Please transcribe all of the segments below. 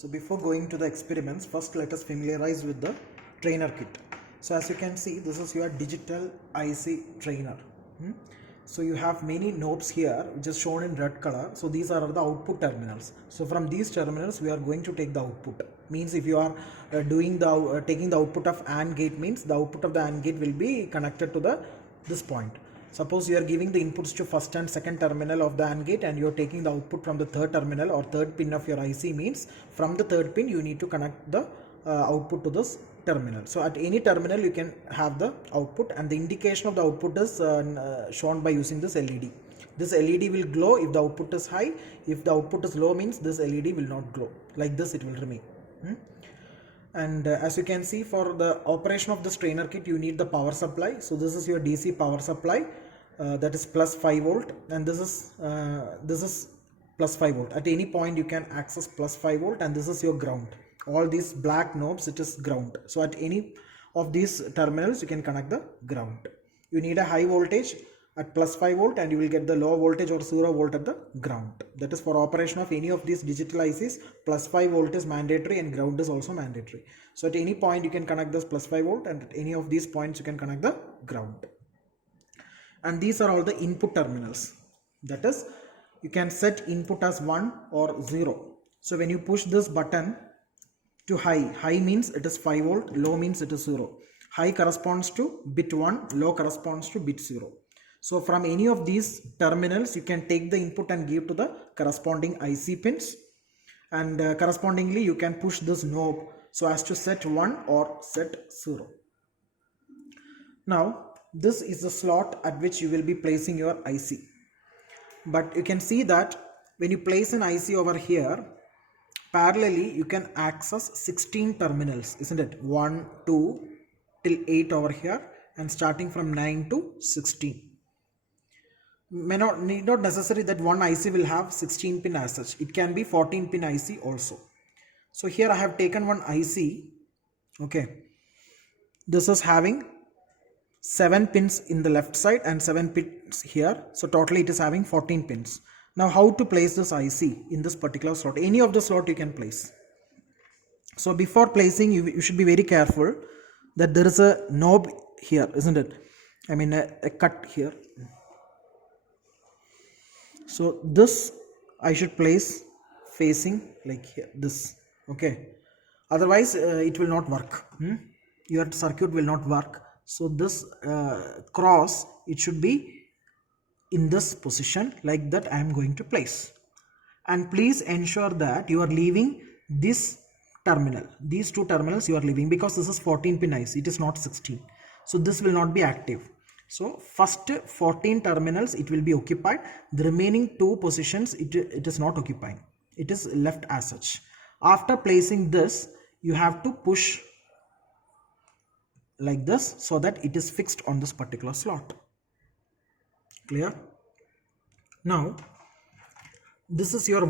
So before going to the experiments, first let us familiarize with the trainer kit. So as you can see, this is your digital IC trainer. So you have many knobs here which is shown in red color. So these are the output terminals. So from these terminals we are going to take the output. Means if you are taking the output of AND gate, means the output of the AND gate will be connected to this point. Suppose you are giving the inputs to first and second terminal of the AND gate and you are taking the output from the third terminal or third pin of your IC, means from the third pin you need to connect the output to this terminal. So at any terminal you can have the output, and the indication of the output is shown by using this LED. This LED will glow if the output is high. If the output is low, means this LED will not glow. Like this it will remain. And as you can see, for the operation of this trainer kit you need the power supply. So this is your DC power supply, that is plus 5 volt, and this is plus 5 volt. At any point you can access plus 5 volt, and this is your ground. All these black knobs, it is ground. So at any of these terminals you can connect the ground. You need a high voltage at plus 5 volt and you will get the low voltage or 0 volt at the ground. That is, for operation of any of these digital ICs, plus 5 volt is mandatory and ground is also mandatory. So at any point you can connect this plus 5 volt, and at any of these points you can connect the ground. And these are all the input terminals. That is, you can set input as 1 or 0. So when you push this button to high means it is 5 volt, low means it is 0. High corresponds to bit 1, low corresponds to bit 0. So from any of these terminals you can take the input and give to the corresponding IC pins, and correspondingly you can push this knob so as to set 1 or set 0. Now this is the slot at which you will be placing your IC, but you can see that when you place an IC over here, parallelly you can access 16 terminals, isn't it? 1, 2 till 8 over here, and starting from 9 to 16. Need not necessary that one IC will have 16 pin as such. It can be 14 pin IC also. So here I have taken one IC. Okay, this is having 7 pins in the left side and 7 pins here. So totally it is having 14 pins. Now how to place this IC in this particular slot? Any of the slot you can place. So before placing, you should be very careful that there is a knob here, isn't it? I mean a cut here. So this I should place facing like here, this. Okay, otherwise it will not work. Your circuit will not work. So this cross, it should be in this position, like that I am going to place. And please ensure that you are leaving this terminal, these two terminals you are leaving, because this is 14 pin IC, it is not 16. So this will not be active. So first 14 terminals it will be occupied. The remaining 2 positions it is not occupying. It is left as such. After placing this, you have to push like this so that it is fixed on this particular slot. Clear? Now this is your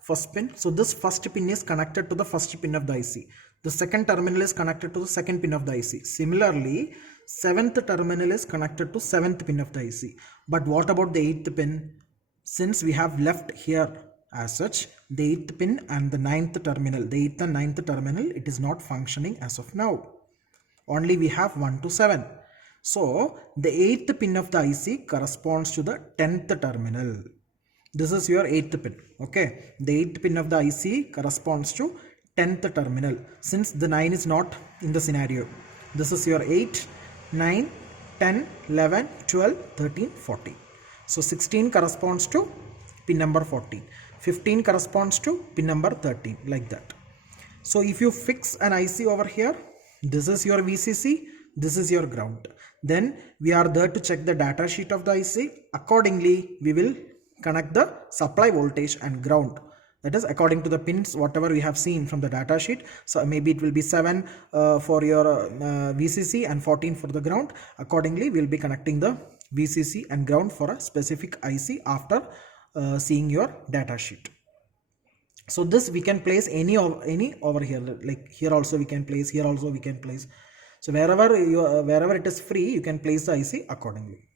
first pin. So this first pin is connected to the first pin of the IC. The second terminal is connected to the second pin of the IC. Similarly, 7th terminal is connected to 7th pin of the IC. But what about the 8th pin? Since we have left here as such, the 8th pin and the 9th terminal, the 8th and 9th terminal, it is not functioning as of now. Only we have 1 to 7. So the 8th pin of the IC corresponds to the 10th terminal. This is your 8th pin. Okay, the 8th pin of the IC corresponds to 10th terminal. Since the 9 is not in the scenario, this is your 8, 9, 10, 11, 12, 13, 14. So 16 corresponds to pin number 14. 15 corresponds to pin number 13, like that. So if you fix an IC over here, this is your VCC, this is your ground. Then we are there to check the data sheet of the IC. Accordingly, we will connect the supply voltage and ground. That is according to the pins whatever we have seen from the data sheet. So maybe it will be 7 for your VCC and 14 for the ground. Accordingly, we will be connecting the VCC and ground for a specific IC after seeing your data sheet. So this we can place any over here, like here also we can place, here also we can place. So wherever it is free, you can place the IC accordingly.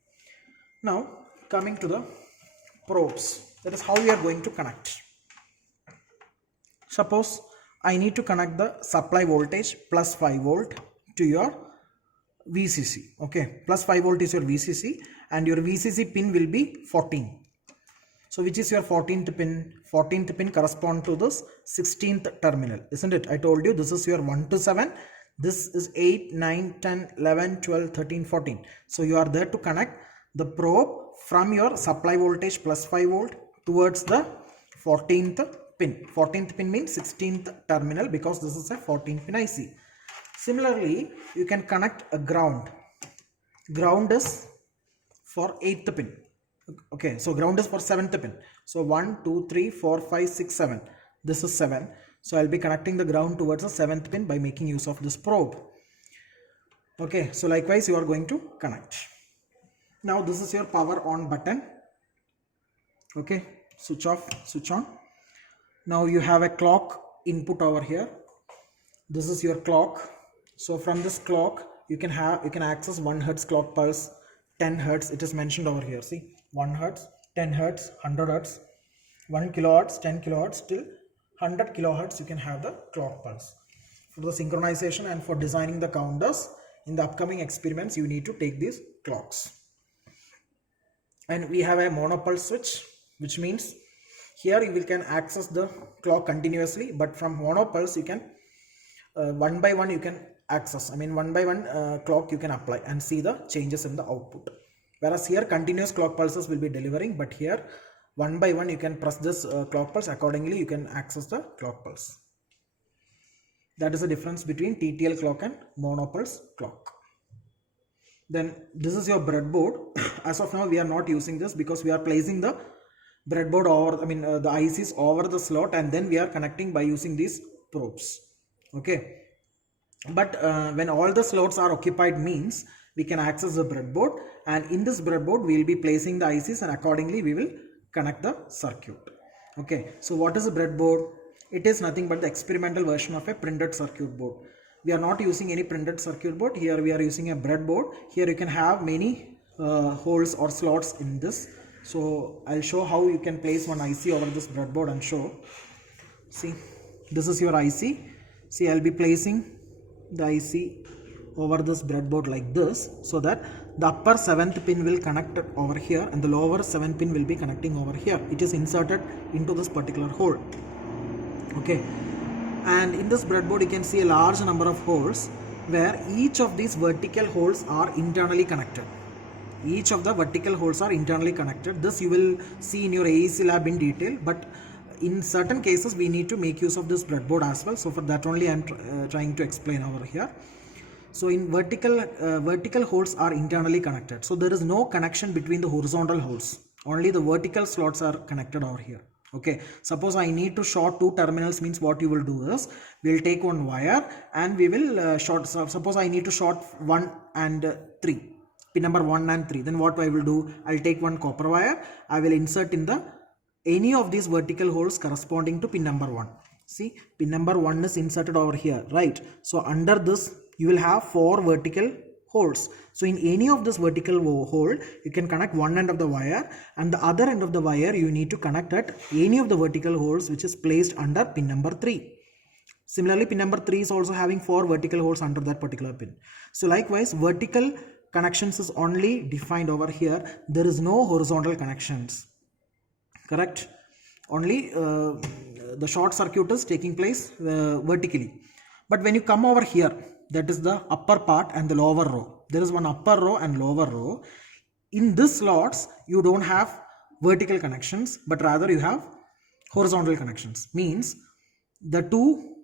Now coming to the probes, that is how we are going to connect. Suppose I need to connect the supply voltage plus 5 volt to your VCC. Okay, plus 5 volt is your VCC and your VCC pin will be 14. So which is your 14th pin? 14th pin correspond to this 16th terminal, isn't it? I told you this is your 1 to 7. This is 8, 9, 10, 11, 12, 13, 14. So you are there to connect the probe from your supply voltage plus 5 volt towards the 14th pin. 14th pin means 16th terminal because this is a 14 pin IC. Similarly, you can connect a ground. Ground is for 8th pin. Okay, so ground is for 7th pin. So 1, 2, 3, 4, 5, 6, 7. This is 7. So I'll be connecting the ground towards the 7th pin by making use of this probe. Okay, so likewise you are going to connect. Now this is your power on button. Okay, switch off, switch on. Now you have a clock input over here. This is your clock. So from this clock you can access 1 Hertz clock pulse, 10 Hertz. It is mentioned over here. See, 1 Hertz, 10 Hertz, 100 Hertz, 1 kilohertz, 10 kilohertz till 100 kilohertz. You can have the clock pulse. For the synchronization and for designing the counters in the upcoming experiments, you need to take these clocks. And we have a monopulse switch, which means here you can access the clock continuously, but from monopulse you can one by one you can access. I mean, one by one clock you can apply and see the changes in the output. Whereas here continuous clock pulses will be delivering, but here one by one you can press this clock pulse. Accordingly, you can access the clock pulse. That is the difference between TTL clock and monopulse clock. Then this is your breadboard. As of now, we are not using this because we are placing the breadboard over, the ICs over the slot, and then we are connecting by using these probes. Okay, but when all the slots are occupied means we can access the breadboard, and in this breadboard we will be placing the ICs and accordingly we will connect the circuit. Okay, so what is a breadboard? It is nothing but the experimental version of a printed circuit board. We are not using any printed circuit board. Here we are using a breadboard. Here you can have many holes or slots in this. So I'll show how you can place one IC over this breadboard and show. See, this is your IC. See, I'll be placing the IC over this breadboard like this, so that the upper 7th pin will connect over here and the lower 7th pin will be connecting over here. It is inserted into this particular hole. Okay, and in this breadboard you can see a large number of holes where each of these vertical holes are internally connected. Each of the vertical holes are internally connected. This you will see in your AEC lab in detail, but in certain cases we need to make use of this breadboard as well. So for that only I am trying to explain over here. So in vertical holes are internally connected. So there is no connection between the horizontal holes. Only the vertical slots are connected over here. Okay, suppose I need to short 2 terminals, means what you will do is we will take one wire and we will short. Suppose I need to short 1 and 3, pin number 1 and 3. Then what I will do? I will take one copper wire. I will insert in the any of these vertical holes corresponding to pin number 1. See, pin number 1 is inserted over here, right? So under this you will have 4 vertical holes. So in any of this vertical hole you can connect one end of the wire, and the other end of the wire you need to connect at any of the vertical holes which is placed under pin number 3. Similarly, pin number 3 is also having 4 vertical holes under that particular pin. So likewise, vertical connections is only defined over here. There is no horizontal connections. Correct? Only the short circuit is taking place vertically. But when you come over here, that is the upper part and the lower row. There is one upper row and lower row. In this slots, you don't have vertical connections, but rather you have horizontal connections. Means the 2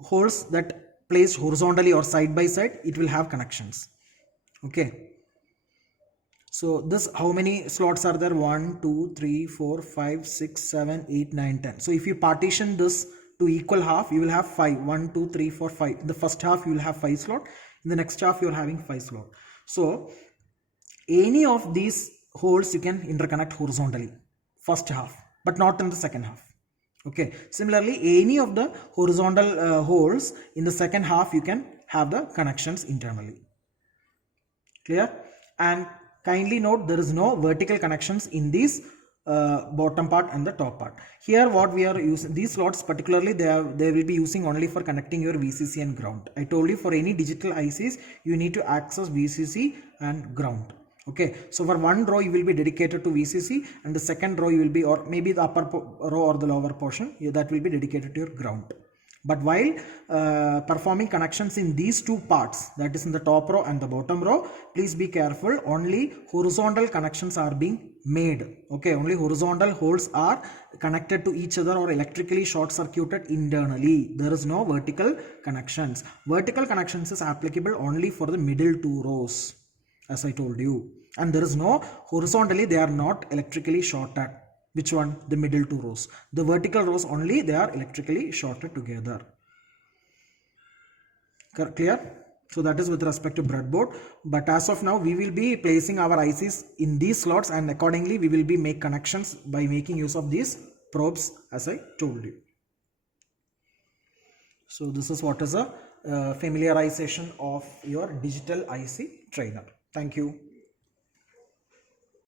holes that placed horizontally or side by side, it will have connections. Okay. So this, how many slots are there? 1, 2, 3, 4, 5, 6, 7, 8, 9, 10. So if you partition this to equal half, you will have 5. 1, 2, 3, 4, 5. In the first half you will have 5 slot. In the next half you are having 5 slot. So any of these holes you can interconnect horizontally, first half, but not in the second half. Okay. Similarly, any of the horizontal holes in the second half you can have the connections internally. Clear? And kindly note, there is no vertical connections in these bottom part and the top part. Here what we are using, these slots particularly they will be using only for connecting your VCC and ground. I told you for any digital ICs you need to access VCC and ground. Okay, so for one row you will be dedicated to VCC, and the second row you will be, or maybe the upper row or the lower portion, that will be dedicated to your ground. But while performing connections in these two parts, that is in the top row and the bottom row, please be careful. Only horizontal connections are being made. Okay, only horizontal holes are connected to each other or electrically short circuited internally. There is no vertical connections. Vertical connections is applicable only for the middle two rows, as I told you, and there is no horizontally, they are not electrically shorted. Which one? The middle two rows. The vertical rows only, they are electrically shorted together. Clear? So that is with respect to breadboard. But as of now, we will be placing our ICs in these slots, and accordingly we will be make connections by making use of these probes, as I told you. So this is what is a familiarization of your digital IC trainer. Thank you.